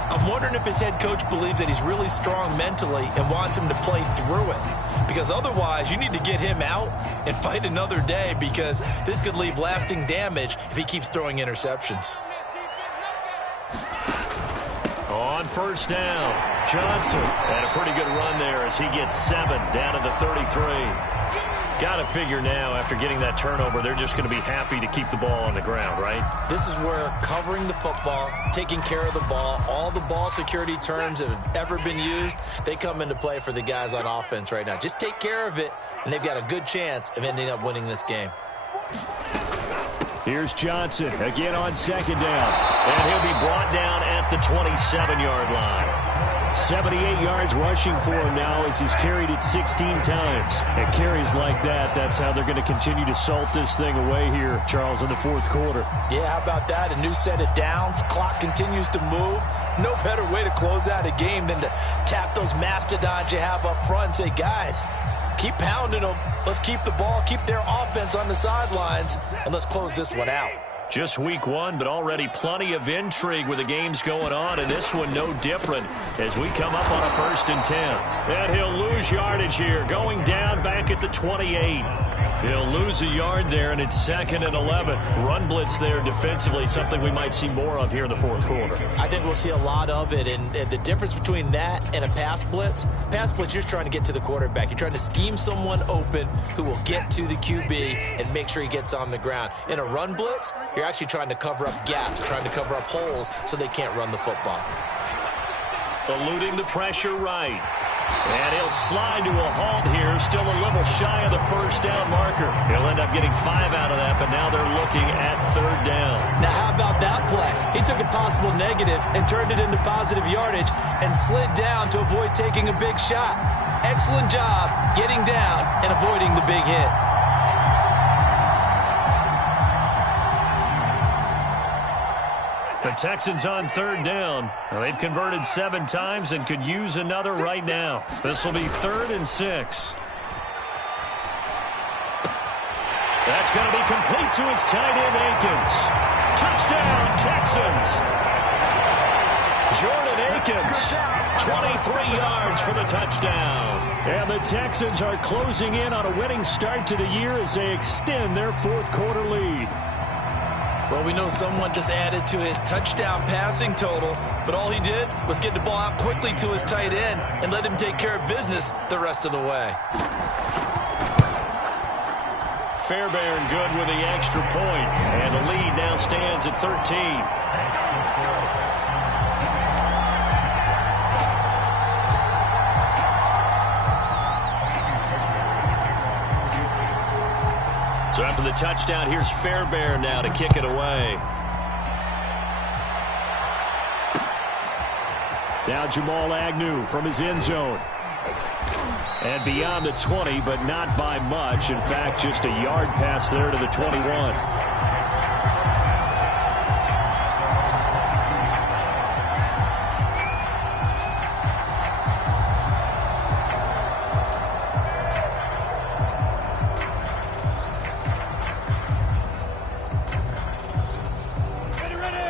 I'm wondering if his head coach believes that he's really strong mentally and wants him to play through it. because otherwise you need to get him out and fight another day, because this could leave lasting damage if he keeps throwing interceptions. On first down, Johnson. And a pretty good run there as he gets 7 down to the 33. Got to figure now, after getting that turnover, they're just going to be happy to keep the ball on the ground, right? This is where covering the football, taking care of the ball, all the ball security terms that have ever been used, they come into play for the guys on offense right now. Just take care of it, and they've got a good chance of ending up winning this game. Here's Johnson again on second down. And he'll be brought down at the 27-yard line. 78 yards rushing for him now as he's carried it 16 times. And carries like that, that's how they're going to continue to salt this thing away here, Charles, in the fourth quarter. Yeah, how about that? A new set of downs. Clock continues to move. No better way to close out a game than to tap those mastodons you have up front and say, guys, keep pounding them. Let's keep the ball, keep their offense on the sidelines, and let's close this one out. Just week 1, but already plenty of intrigue with the games going on, and this one no different as we come up on a 1st and 10. And he'll lose yardage here, going down back at the 28. He'll lose a yard there, and it's 2nd and 11. Run blitz there defensively, something we might see more of here in the fourth quarter. I think we'll see a lot of it, and the difference between that and a pass blitz, you're just trying to get to the quarterback. You're trying to scheme someone open who will get to the QB and make sure he gets on the ground. In a run blitz, you're actually trying to cover up gaps, trying to cover up holes so they can't run the football. Eluding the pressure right. And he'll slide to a halt here, still a little shy of the first down marker. He'll end up getting 5 out of that, but now they're looking at 3rd down. Now, how about that play? He took a possible negative and turned it into positive yardage and slid down to avoid taking a big shot. Excellent job getting down and avoiding the big hit. The Texans on 3rd down. Well, they've converted 7 times and could use another right now. This will be 3rd and 6. That's going to be complete to his tight end, Akins. Touchdown, Texans. Jordan Akins, 23 yards for the touchdown. And the Texans are closing in on a winning start to the year as they extend their fourth quarter lead. Well, we know someone just added to his touchdown passing total, but all he did was get the ball out quickly to his tight end and let him take care of business the rest of the way. Fairbairn good with the extra point, and the lead now stands at 13. So after the touchdown, here's Fairbairn now to kick it away. Now Jamal Agnew from his end zone. And beyond the 20, but not by much. In fact, just a yard pass there to the 21.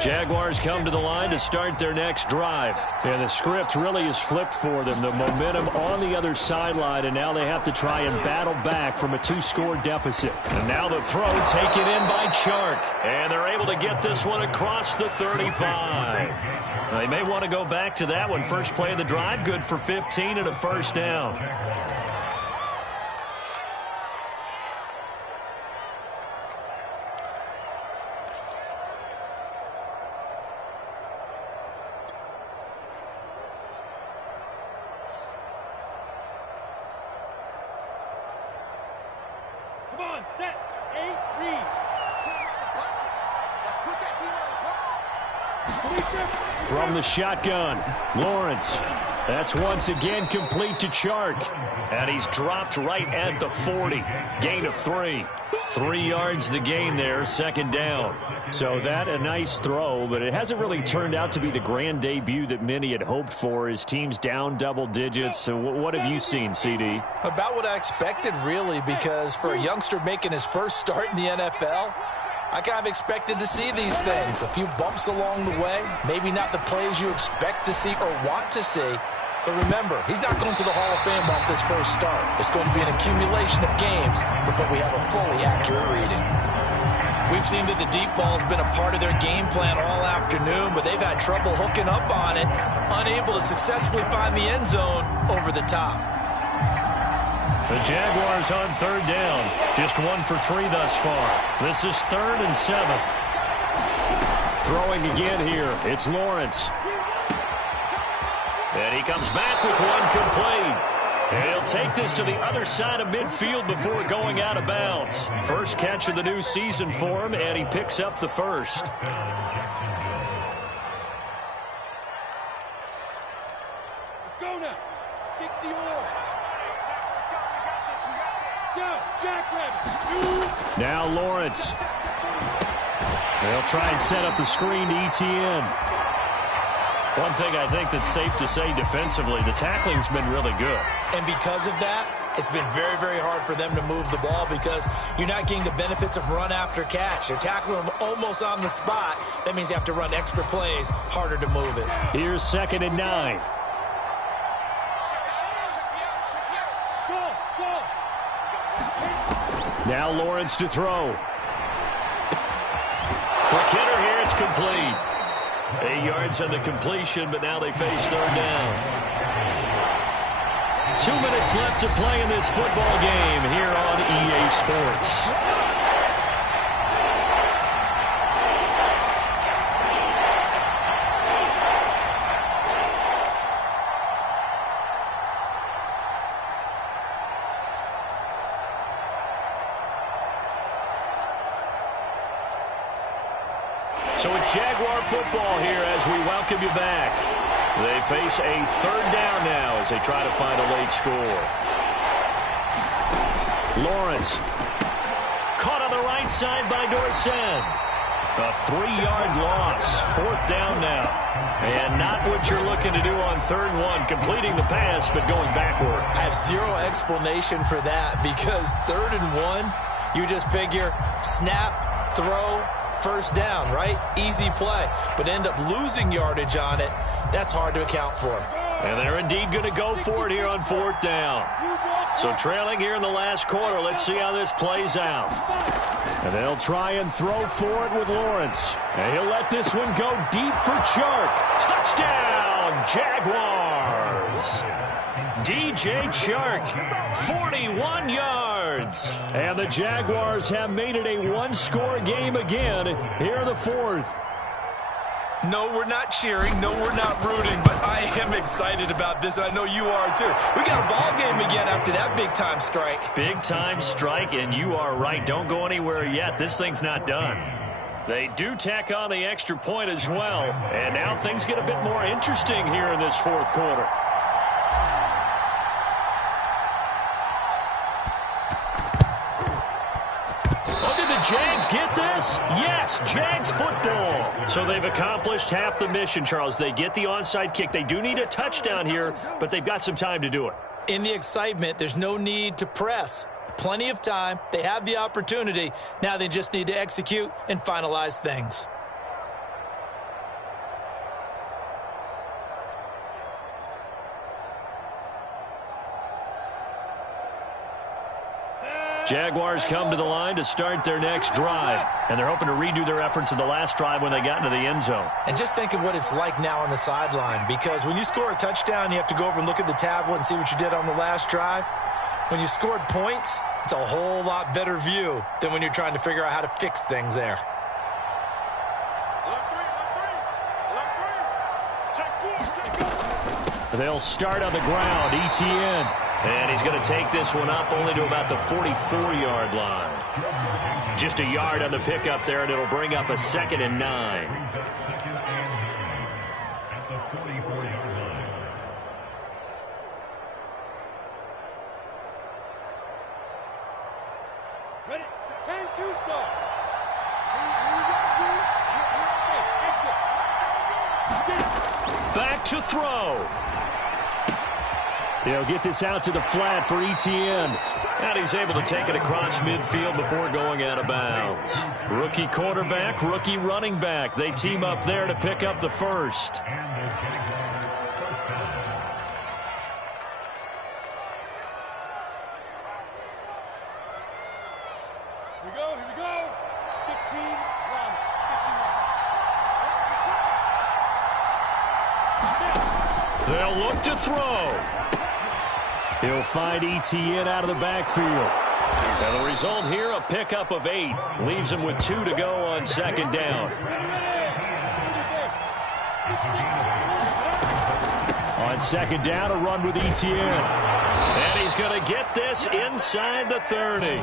Jaguars come to the line to start their next drive. And the script really is flipped for them. The momentum on the other sideline, and now they have to try and battle back from a 2-score deficit. And now the throw taken in by Chark. And they're able to get this one across the 35. They may want to go back to that one. First play of the drive, good for 15 and a first down. Set, 8, read. From the shotgun, Lawrence. That's once again complete to Chark. And he's dropped right at the 40. Gain of 3. 3 yards the gain there, second down. So that a nice throw, but it hasn't really turned out to be the grand debut that many had hoped for. His team's down double digits. So what have you seen, CD? About what I expected, really, because for a youngster making his first start in the NFL, I kind of expected to see these things. A few bumps along the way, maybe not the plays you expect to see or want to see, But remember, he's not going to the Hall of Fame off this first start. It's going to be an accumulation of games before we have a fully accurate reading. We've seen that the deep ball's been a part of their game plan all afternoon, but they've had trouble hooking up on it, unable to successfully find the end zone over the top. The Jaguars on third down. Just 1 for 3 thus far. This is 3rd and 7. Throwing again here. It's Lawrence. And he comes back with one complete. And he'll take this to the other side of midfield before going out of bounds. First catch of the new season for him, and he picks up the first. Let's go now. 60 all. Go, Jackrabbit. Now Lawrence. They'll try and set up the screen to ETN. One thing I think that's safe to say defensively, the tackling's been really good. And because of that, it's been very, very hard for them to move the ball because you're not getting the benefits of run after catch. You're tackling them almost on the spot. That means you have to run extra plays, harder to move it. Here's 2nd and 9. Now Lawrence to throw. McKinnon here, it's complete. 8 yards on the completion, but now they face third down. 2 minutes left to play in this football game here on EA Sports. So it's Jaguar football here as we welcome you back. They face a third down now as they try to find a late score. Lawrence. Caught on the right side by Dorsett. A 3-yard loss. 4th down now. And not what you're looking to do on 3rd and 1, completing the pass but going backward. I have zero explanation for that because 3rd and 1, you just figure snap, throw, first down, right? Easy play. But end up losing yardage on it. That's hard to account for. And they're indeed going to go for it here on 4th down. So trailing here in the last quarter. Let's see how this plays out. And they'll try and throw for it with Lawrence. And he'll let this one go deep for Chark. Touchdown, Jaguars. DJ Chark, 41 yards. And the Jaguars have made it a 1-score game again here in the 4th. No, we're not cheering. No, we're not rooting. But I am excited about this, and I know you are too. We got a ball game again after that big-time strike. Big-time strike, and you are right. Don't go anywhere yet. This thing's not done. They do tack on the extra point as well. And now things get a bit more interesting here in this 4th quarter. Jags get this? Yes, Jags football. So they've accomplished half the mission, Charles. They get the onside kick. They do need a touchdown here, but they've got some time to do it. In the excitement, there's no need to press. Plenty of time. They have the opportunity. Now they just need to execute and finalize things. Jaguars come to the line to start their next drive, and they're hoping to redo their efforts in the last drive when they got into the end zone. And just think of what it's like now on the sideline, because when you score a touchdown, you have to go over and look at the tablet and see what you did on the last drive. When you scored points, it's a whole lot better view than when you're trying to figure out how to fix things there. They'll start on the ground. ETN. And he's going to take this one up only to about the 44-yard line. Just a yard on the pickup there, and it'll bring up a 2nd and 9. Ready? 10-2, sir. Back to throw. They'll get this out to the flat for ETN. And he's able to take it across midfield before going out of bounds. Rookie quarterback, rookie running back. They team up there to pick up the first. Here we go. 15 run. 15 run. They'll look to throw. He'll find Etienne out of the backfield. And the result here, a pickup of 8. Leaves him with 2 to go on second down. On second down, a run with Etienne. And he's going to get this inside the 30.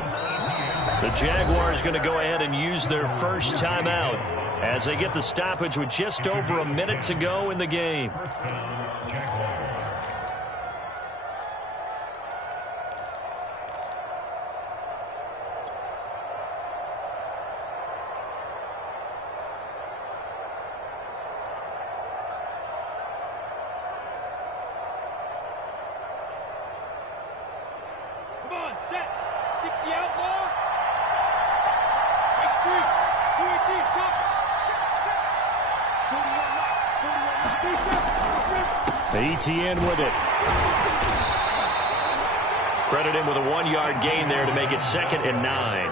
The Jaguars going to go ahead and use their first timeout as they get the stoppage with just over a minute to go in the game. Etienne with it. Credit him with a 1-yard gain there to make it 2nd and 9.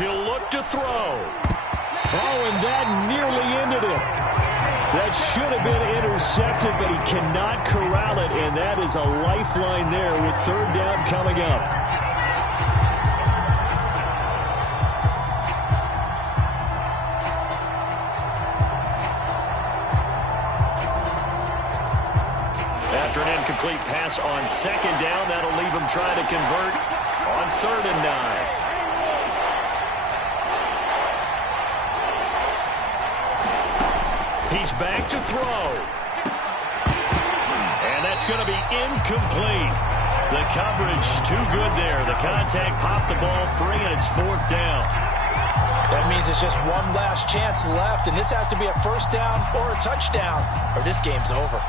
He'll look to throw. Oh, and that nearly ended it. That should have been intercepted, but he cannot corral it, and that is a lifeline there with 3rd down coming up. After an incomplete pass on 2nd down, that'll leave him trying to convert on 3rd and 9. He's back to throw. And that's going to be incomplete. The coverage too good there. The contact popped the ball free, and it's 4th down. That means it's just one last chance left, and this has to be a 1st down or a touchdown, or this game's over.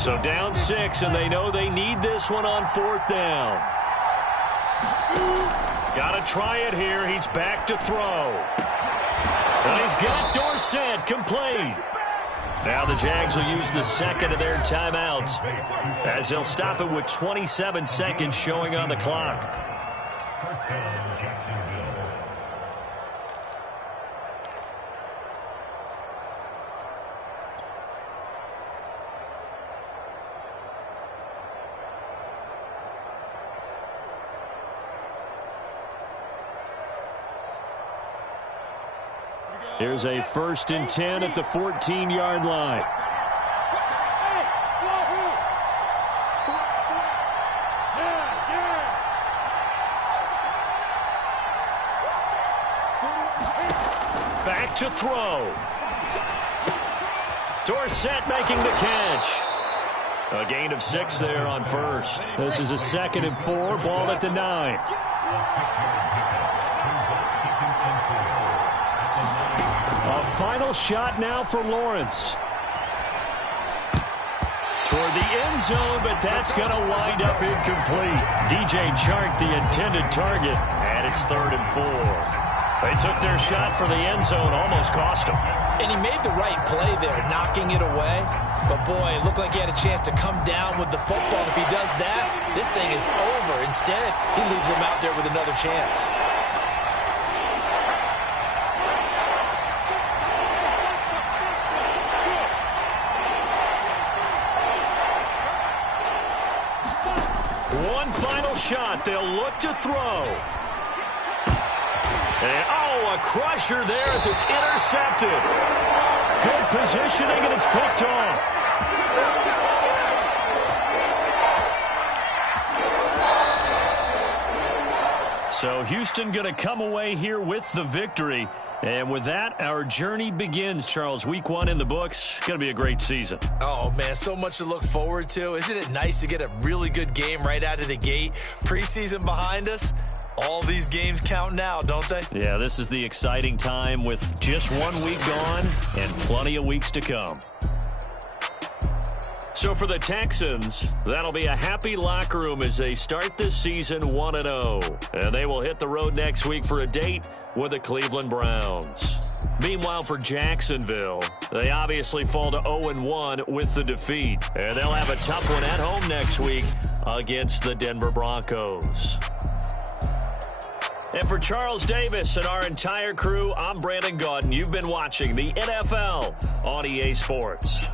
So down 6, and they know they need this one on 4th down. Got to try it here. He's back to throw. And he's got Dorsett complete. Now the Jags will use the 2nd of their timeouts as they'll stop it with 27 seconds showing on the clock. Here's a 1st and 10 at the 14-yard line. Back to throw. Dorsett making the catch. A gain of 6 there on 1st. This is a 2nd and 4, ball at the 9. A final shot now for Lawrence. Toward the end zone, but that's going to wind up incomplete. DJ Chark, the intended target, and it's 3rd and 4. They took their shot for the end zone, almost cost him. And he made the right play there, knocking it away. But, boy, it looked like he had a chance to come down with the football. If he does that, this thing is over. Instead, he leaves him out there with another chance. One final shot. They'll look to throw. And, oh, a crusher there as it's intercepted. Good positioning, and it's picked off. So Houston going to come away here with the victory. And with that, our journey begins, Charles. Week 1 in the books. It's going to be a great season. Oh, man, so much to look forward to. Isn't it nice to get a really good game right out of the gate? Preseason behind us. All these games count now, don't they? Yeah, this is the exciting time with just 1 week gone and plenty of weeks to come. So for the Texans, that'll be a happy locker room as they start this season 1-0. And they will hit the road next week for a date with the Cleveland Browns. Meanwhile, for Jacksonville, they obviously fall to 0-1 with the defeat. And they'll have a tough one at home next week against the Denver Broncos. And for Charles Davis and our entire crew, I'm Brandon Gaudin. You've been watching the NFL on EA Sports.